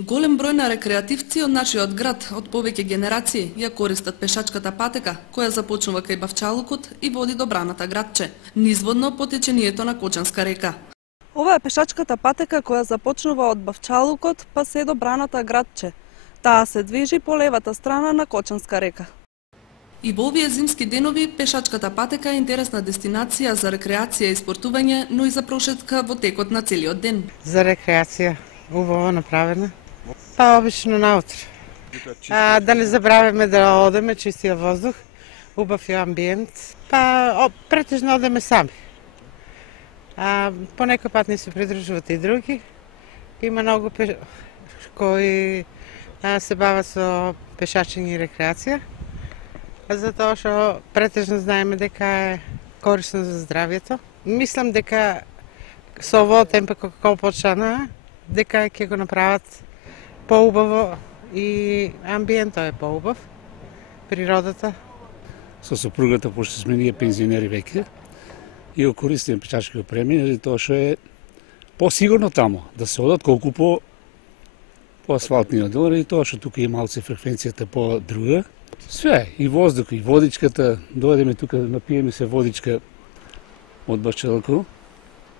Голем број на рекреативци од нашиот град од повеќе генерации ја користат пешачката патека, која започнува кај Бавчалукот и води до браната Градче, низводно по течението на Кочанска река. Ова е пешачката патека која започнува од Бавчалукот па се до браната Градче. Таа се движи по левата страна на Кочанска река. И во овие зимски денови пешачката патека е интересна дестинација за рекреација и спортување, но и за прошетка во текот на целиот ден. За рекреација, убаво направена. Па обично наутро. Да не забравяме да одеме чистија воздух, убав и амбиент. Па претежно одеме сами. По некој пат ни се придружуват и други. Има многу кои се бават со пешачење и рекреација. Затоа што претежно знаеме дека е корисно за здравјето. Мислам дека со овој темпо како почна, дека ќе го направат поубаво и амбиентот е поубав, природата. Со сопругата, пошто сме ние пензионери веќе, и го користиме пешачки опреми, тоа што е посигурно тамо, да се одат колку по асфалтниот дел, и тоа што тука е малце фреквенцијата по-друга. Све, и воздух, и водичката, дојдеме тука, напиеме се водичка од Бавчалуку,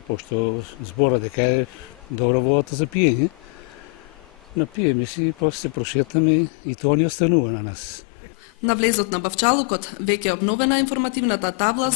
пошто збора дека е добра водата за пиење. Напиеме си, после се прошетаме и тоа ни останува на нас. На влезот на Бавчалукот веќе е обновена информативната табла